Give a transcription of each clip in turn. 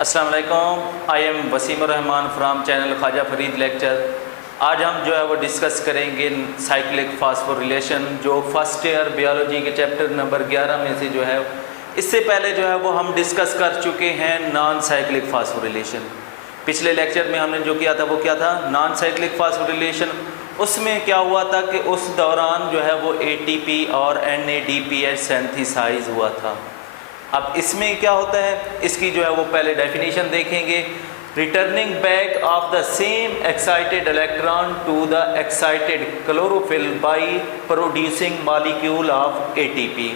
अस्सलाम वालेकुम। I am Wasim Rahman from channel Khwaja Farid lecture. आज हम जो है वो डिस्कस करेंगे साइक्लिक फास्फोरिलेशन, जो फर्स्ट ईयर बायोलॉजी के चैप्टर नंबर 11 में से जो है, इससे पहले जो है वो हम डिस्कस कर चुके हैं नॉन साइक्लिक फास्फोरिलेशन। पिछले लेक्चर में हमने जो किया था वो क्या था, नॉन साइक्लिक फास्फोरिलेशन। उसमें क्या हुआ था कि उस दौरान जो है वो ATP और NADPH सिंथेसाइज हुआ था। अब इसमें क्या होता है, इसकी जो है वो पहले डेफिनेशन देखेंगे। Returning back of the same excited electron to the excited chlorophyll by producing molecule of ATP।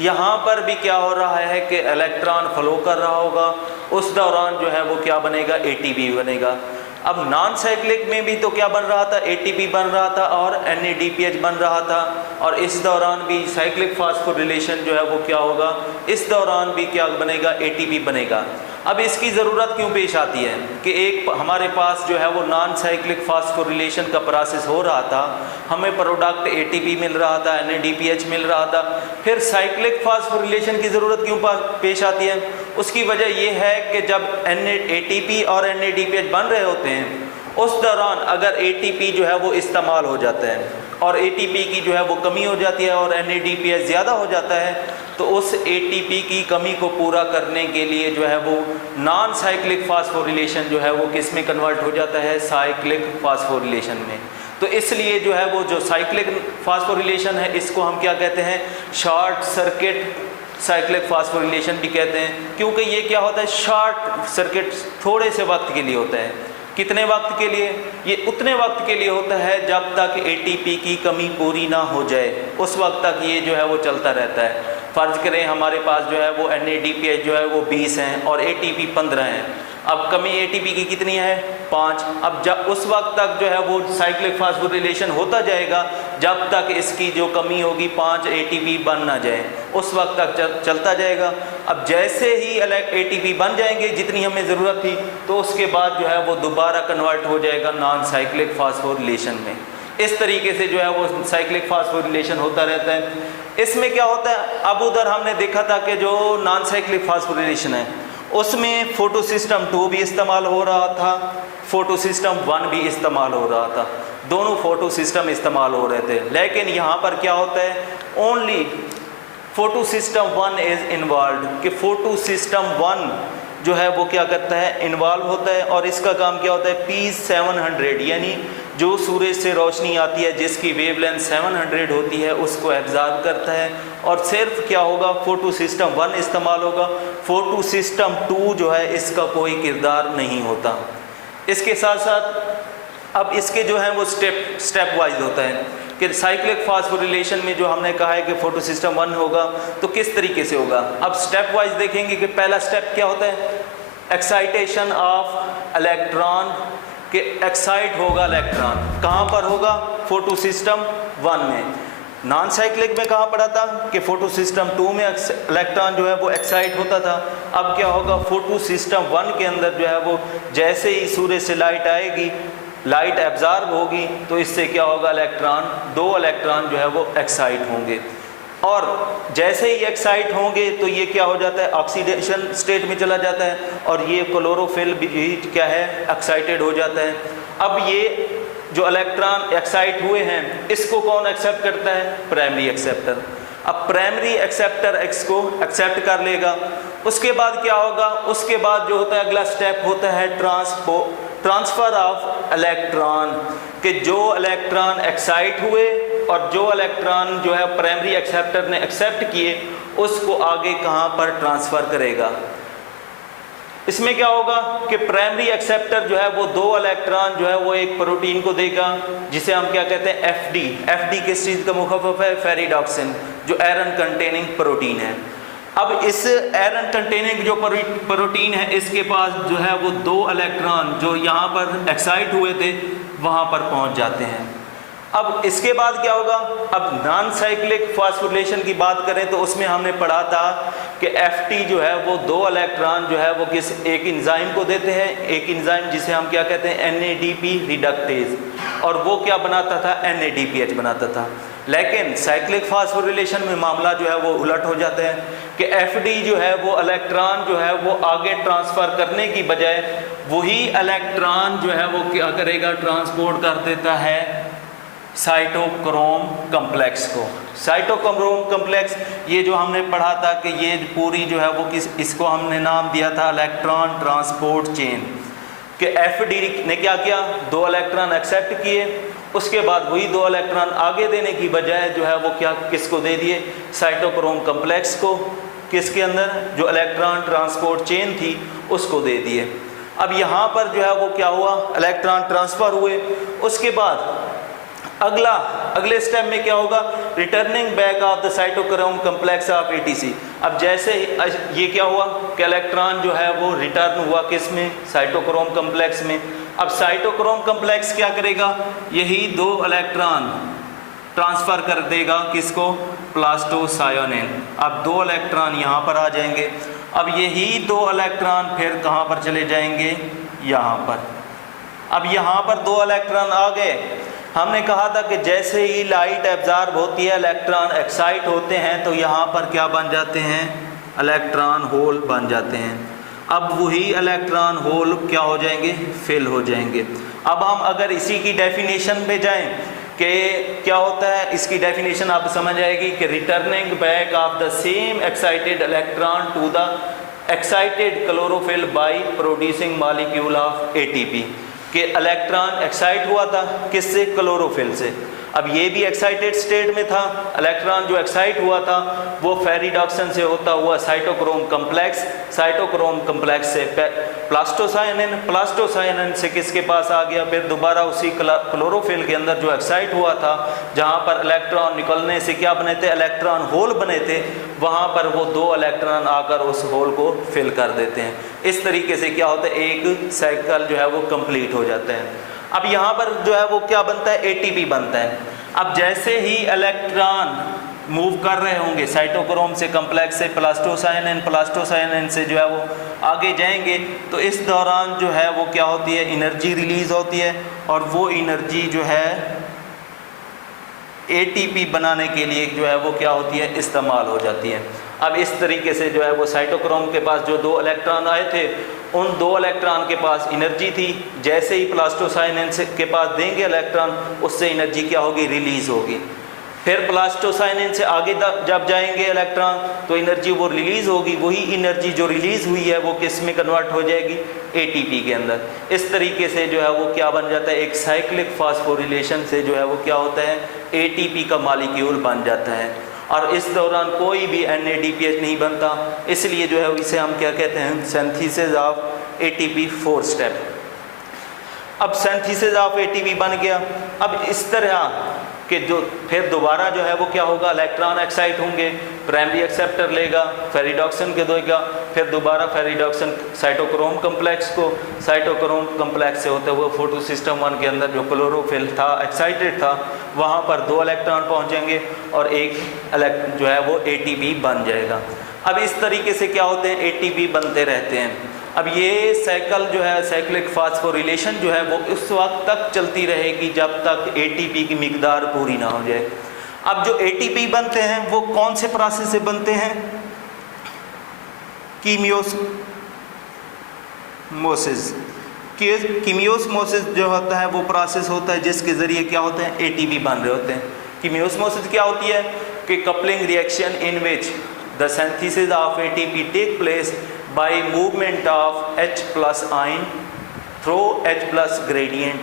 यहाँ पर भी क्या हो रहा है कि इलेक्ट्रॉन फ्लो कर रहा होगा, उस दौरान जो है वो क्या बनेगा, ATP बनेगा। अब नॉन साइक्लिक में भी तो क्या बन रहा था, ATP बन रहा था और NADPH बन रहा था, और इस दौरान भी साइक्लिक फास्फोरिलेशन जो है वो क्या होगा, इस दौरान भी क्या बनेगा, ATP बनेगा। अब इसकी ज़रूरत क्यों पेश आती है कि एक हमारे पास जो है वो नॉन साइक्लिक फास्फोरिलेशन का प्रोसेस हो रहा था, हमें प्रोडक्ट ATP मिल रहा था, NADPH मिल रहा था, फिर साइक्लिक फास्फोरिलेशन की ज़रूरत क्यों पेश आती है? उसकी वजह यह है कि जब ATP और NADPH बन रहे होते हैं, उस दौरान अगर ATP जो है वो इस्तेमाल हो जाता है और ATP की जो है वो कमी हो जाती है और NADPH ज़्यादा हो जाता है, तो उस ATP की कमी को पूरा करने के लिए जो है वो नॉन साइक्लिक फास्फोरिलेशन जो है वो किस में कन्वर्ट हो जाता है, साइक्लिक फास्फोरिलेशन में। तो इसलिए जो है वो जो साइक्लिक फास्फोरिलेशन है, इसको हम क्या कहते हैं, शॉर्ट सर्किट साइक्लिक फास्फोरिलेशन भी कहते हैं, क्योंकि ये क्या होता है, शॉर्ट सर्किट थोड़े से वक्त के लिए होता है। कितने वक्त के लिए? ये उतने वक्त के लिए होता है जब तक ATP की कमी पूरी ना हो जाए, उस वक्त तक ये जो है वो चलता रहता है। फ़र्ज़ करें हमारे पास जो है वो NADPH जो है वो 20 हैं और ATP 15 हैं। अब कमी ATP की कितनी है, 5। अब जब उस वक्त तक जो है वो साइक्लिक फास्फोरिलेशन होता जाएगा जब तक इसकी जो कमी होगी 5 ATP बन ना जाए, उस वक्त तक चलता जाएगा। अब जैसे ही ATP बन जाएंगे जितनी हमें ज़रूरत थी, तो उसके बाद जो है वो दोबारा कन्वर्ट हो जाएगा नॉन साइक्लिक फास्फोरिलेशन में। इस तरीके से जो है वो साइक्लिक फास्फोरिलेशन होता रहता है। इसमें क्या होता है, अब उधर हमने देखा था कि जो नॉन साइक्लिक फास्फोरिलेशन है उसमें फोटो सिस्टम 2 भी इस्तेमाल हो रहा था, फोटो सिस्टम 1 भी इस्तेमाल हो रहा था, दोनों फोटो सिस्टम इस्तेमाल हो रहे थे। लेकिन यहाँ पर क्या होता है, only photo system 1 is involve, कि फोटो सिस्टम 1 जो है वो क्या करता है, इन्वॉल्व होता है, और इसका काम क्या होता है, P700 यानी जो सूरज से रोशनी आती है जिसकी वेवलेंथ 700 होती है उसको एब्जॉर्ब करता है, और सिर्फ क्या होगा, फोटो सिस्टम 1 इस्तेमाल होगा। फोटो सिस्टम 2 जो है इसका कोई किरदार नहीं होता। इसके साथ साथ अब इसके जो है वो स्टेप वाइज होता है कि साइक्लिक फास्फोरिलेशन में जो हमने कहा है कि फोटो सिस्टम 1 होगा, तो किस तरीके से होगा। अब स्टेप वाइज देखेंगे कि पहला स्टेप क्या होता है, एक्साइटेशन ऑफ इलेक्ट्रॉन, कि एक्साइट होगा इलेक्ट्रॉन, कहाँ पर होगा, फोटो सिस्टम 1 में। नॉन साइक्लिक में कहाँ पड़ा था कि फोटो सिस्टम 2 में इलेक्ट्रॉन जो है वो एक्साइट होता था। अब क्या होगा, फोटो सिस्टम 1 के अंदर जो है वो जैसे ही सूरज से लाइट आएगी, लाइट एब्जॉर्ब होगी, तो इससे क्या होगा, इलेक्ट्रॉन 2 इलेक्ट्रॉन जो है वो एक्साइट होंगे, और जैसे ही एक्साइट होंगे तो ये क्या हो जाता है, ऑक्सीडेशन स्टेट में चला जाता है, और ये क्लोरोफिल भी क्या है, एक्साइटेड हो जाता है। अब ये जो इलेक्ट्रॉन एक्साइट हुए हैं इसको कौन एक्सेप्ट करता है, प्राइमरी एक्सेप्टर। अब प्राइमरी एक्सेप्टर इसको एक्सेप्ट कर लेगा। उसके बाद क्या होगा, उसके बाद जो होता है अगला स्टेप होता है ट्रांसफ़र ऑफ इलेक्ट्रॉन, कि जो इलेक्ट्रॉन एक्साइट हुए और जो इलेक्ट्रॉन जो है प्राइमरी एक्सेप्टर ने एक्सेप्ट किए उसको आगे कहाँ पर ट्रांसफ़र करेगा। इसमें क्या होगा कि प्राइमरी एक्सेप्टर जो है वो 2 इलेक्ट्रॉन जो है वो एक प्रोटीन को देगा जिसे हम क्या कहते हैं, FD किस चीज़ का मुखफ़फ़ है, फेरिडॉक्सिन, जो आयरन कंटेनिंग प्रोटीन है। अब इस आयरन कंटेनिंग जो प्रोटीन है इसके पास जो है वो 2 इलेक्ट्रॉन जो यहाँ पर एक्साइट हुए थे वहाँ पर पहुँच जाते हैं। अब इसके बाद क्या होगा, अब नॉन साइक्लिक फास्फोरिलेशन की बात करें तो उसमें हमने पढ़ा था कि FT जो है वो 2 इलेक्ट्रॉन जो है वो किस एक एंजाइम को देते हैं, एक एंजाइम जिसे हम क्या कहते हैं, NADP रिडक्टेज, और वो क्या बनाता था, NADPH बनाता था। लेकिन साइक्लिक फास्फोरिलेशन में मामला जो है वो उलट हो जाता है कि एफडी जो है वो इलेक्ट्रॉन जो है वो आगे ट्रांसफ़र करने की बजाय वही इलेक्ट्रॉन जो है वो क्या करेगा, ट्रांसपोर्ट कर देता है साइटोक्रोम कम्प्लेक्स को। साइटोक्रोम कम्प्लेक्स ये जो हमने पढ़ा था कि ये पूरी जो है वो इसको हमने नाम दिया था इलेक्ट्रॉन ट्रांसपोर्ट चेन, कि एफडी ने क्या किया, 2 इलेक्ट्रॉन एक्सेप्ट किए, उसके बाद वही 2 इलेक्ट्रॉन आगे देने की बजाय जो है वो क्या किसको दे दिए, साइटोक्रोम कम्प्लेक्स को, किसके अंदर, जो इलेक्ट्रॉन ट्रांसपोर्ट चेन थी उसको दे दिए। अब यहाँ पर जो है वो क्या हुआ, इलेक्ट्रॉन ट्रांसफ़र हुए, उसके बाद अगले स्टेप में क्या होगा, returning back of the cytochrome complex of ATC. अब जैसे ये क्या हुआ कि इलेक्ट्रॉन जो है वो रिटर्न हुआ किस में, साइटोक्रोम कम्प्लेक्स में। अब साइटोक्रोम कम्प्लेक्स क्या करेगा, यही 2 इलेक्ट्रॉन ट्रांसफ़र कर देगा किसको, प्लास्टोसायोनिन। अब 2 इलेक्ट्रॉन यहाँ पर आ जाएंगे। अब यही 2 इलेक्ट्रॉन फिर कहाँ पर चले जाएंगे, यहाँ पर। अब यहाँ पर 2 इलेक्ट्रॉन आ गए। हमने कहा था कि जैसे ही लाइट एब्जॉर्ब होती है, इलेक्ट्रॉन एक्साइट होते हैं, तो यहाँ पर क्या बन जाते हैं, इलेक्ट्रॉन होल बन जाते हैं। अब वही इलेक्ट्रॉन होल क्या हो जाएंगे, फिल हो जाएंगे। अब हम अगर इसी की डेफिनेशन पे जाएं कि क्या होता है, इसकी डेफिनेशन आप समझ आएगी कि returning back of the same excited electron to the excited chlorophyll by producing molecule of ATP, कि इलेक्ट्रॉन एक्साइट हुआ था किससे, क्लोरोफिल से। अब ये भी एक्साइटेड स्टेट में था, इलेक्ट्रॉन जो एक्साइट हुआ था वो फेरिडॉक्सन से होता हुआ साइटोक्रोम कम्प्लेक्स, साइटोक्रोम कम्प्लेक्स से प्लास्टोसायनिन, प्लास्टोसायनिन से किसके पास आ गया, फिर दोबारा उसी क्लोरोफिल के अंदर जो एक्साइट हुआ था, जहाँ पर इलेक्ट्रॉन निकलने से क्या बने थे, इलेक्ट्रॉन होल बने थे, वहाँ पर वो 2 इलेक्ट्रॉन आकर उस होल को फिल कर देते हैं। इस तरीके से क्या होता है, एक साइकिल जो है वो कंप्लीट हो जाता है। अब यहाँ पर जो है वो क्या बनता है, एटीपी बनता है। अब जैसे ही इलेक्ट्रॉन मूव कर रहे होंगे साइटोक्रोम से कम्प्लेक्स से प्लास्टोसायनिन, प्लास्टोसायनिन से जो है वो आगे जाएंगे, तो इस दौरान जो है वो क्या होती है, एनर्जी रिलीज़ होती है, और वो एनर्जी जो है एटीपी बनाने के लिए जो है वो क्या होती है, इस्तेमाल हो जाती है। अब इस तरीके से जो है वो साइटोक्रोम के पास जो 2 इलेक्ट्रॉन आए थे, उन 2 इलेक्ट्रॉन के पास एनर्जी थी, जैसे ही प्लास्टोसायनिन के पास देंगे इलेक्ट्रॉन, उससे एनर्जी क्या होगी, रिलीज़ होगी। फिर प्लास्टोसायनिन से आगे जब जाएंगे इलेक्ट्रॉन, तो एनर्जी वो रिलीज़ होगी, वही एनर्जी जो रिलीज़ हुई है वो किस में कन्वर्ट हो जाएगी, एटीपी के अंदर। इस तरीके से जो है वो क्या बन जाता है, एक साइक्लिक फास्फोरिलेशन से जो है वो क्या होता है, एटीपी का मॉलिक्यूल बन जाता है। और इस दौरान कोई भी NADPH नहीं बनता, इसलिए जो है इसे हम क्या कहते हैं, सिंथेसिस ऑफ एटीपी 4 स्टेप। अब सिंथेसिस ऑफ एटीपी बन गया। अब इस तरह कि जो फिर दोबारा जो है वो क्या होगा, इलेक्ट्रॉन एक्साइट होंगे, प्राइमरी एक्सेप्टर लेगा, फेरिडॉक्सन के देगा, फिर दोबारा फेरिडॉक्सन साइटोक्रोम कम्प्लेक्स को, साइटोक्रोम कम्प्लेक्स से होते हुए फोटो सिस्टम 1 के अंदर जो क्लोरोफिल था, एक्साइटेड था, वहाँ पर 2 इलेक्ट्रॉन पहुँचेंगे और एक जो है वो एटीपी बन जाएगा। अब इस तरीके से क्या होते हैं, एटीपी बनते रहते हैं। अब ये साइकिल जो है, साइक्लिक फास्फोरिलेशन जो है वो उस वक्त तक चलती रहेगी जब तक एटीपी की मिकदार पूरी ना हो जाए। अब जो एटीपी बनते हैं वो कौन से प्रोसेस से बनते हैं, कीमियोस्मोसिस। कीमियोस्मोसिस जो होता है वो प्रोसेस होता है जिसके ज़रिए क्या होते हैं, एटीपी बन रहे होते हैं। कीमियोस्मोसिस क्या होती है कि coupling reaction in which the synthesis of ATP take place by movement of H+ ion through H+ gradient,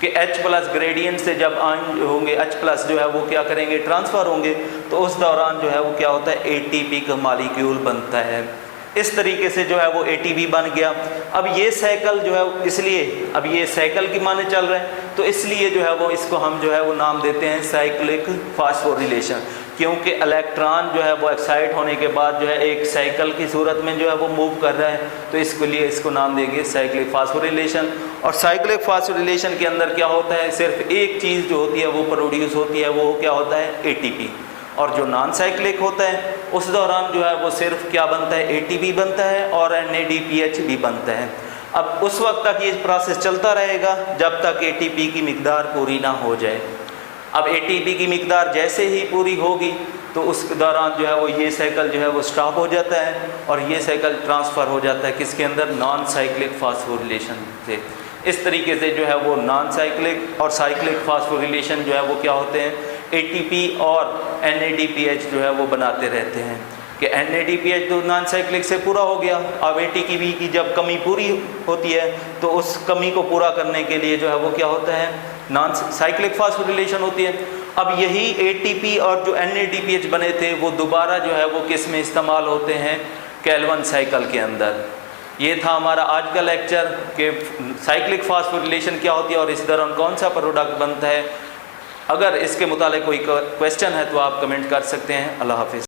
कि H+ ग्रेडियंट से जब आयन होंगे, H+ जो है वो क्या करेंगे, ट्रांसफ़र होंगे, तो उस दौरान जो है वो क्या होता है, एटीपी का मॉलिक्यूल बनता है। इस तरीके से जो है वो एटीपी बन गया। अब ये साइकिल जो है, इसलिए अब ये साइकिल की माने चल रहे हैं, तो इसलिए जो है वो इसको हम जो है वो नाम देते हैं साइक्लिक फास्फोरिलेशन, क्योंकि इलेक्ट्रॉन जो है वो एक्साइट होने के बाद जो है एक साइकिल की सूरत में जो है वो मूव कर रहा है, तो इसके लिए इसको नाम देंगे साइक्लिक फास्फोरिलेशन। और साइक्लिक फास्फोरिलेशन के अंदर क्या होता है, सिर्फ एक चीज़ जो होती है वो प्रोड्यूस होती है, वो क्या होता है, एटीपी। और जो नॉन साइक्लिक होता है उस दौरान जो है वो सिर्फ क्या बनता है, एटीपी बनता है और NADPH भी बनता है। अब उस वक्त तक ये प्रोसेस चलता रहेगा जब तक एटीपी की मिकदार पूरी ना हो जाए। अब एटीपी की मिकदार जैसे ही पूरी होगी तो उस दौरान जो है वो ये साइकिल जो है वो स्टॉप हो जाता है और ये साइकिल ट्रांसफ़र हो जाता है किसके अंदर, नॉन साइक्लिक फास्फोरिलेशन से। इस तरीके से जो है वो नॉन साइक्लिक और साइक्लिक फास्फोरिलेशन जो है वो क्या होते हैं, एटीपी और एनएडीपीएच जो है वो बनाते रहते हैं कि एनएडीपीएच तो नॉन साइक्लिक से पूरा हो गया, अब एटीपी की जब कमी पूरी होती है तो उस कमी को पूरा करने के लिए जो है वो क्या होता है, नॉन साइक्लिक फास्फोरिलेशन होती है। अब यही एटीपी और जो एनएडीपीएच बने थे वो दोबारा जो है वो किस में इस्तेमाल होते हैं, कैल्वन साइकिल के अंदर। ये था हमारा आज का लेक्चर कि साइक्लिक फास्फोरिलेशन क्या होती है और इस दौरान कौन सा प्रोडक्ट बनता है। अगर इसके मुतालिक कोई क्वेश्चन है तो आप कमेंट कर सकते हैं। अल्लाह हाफिज़।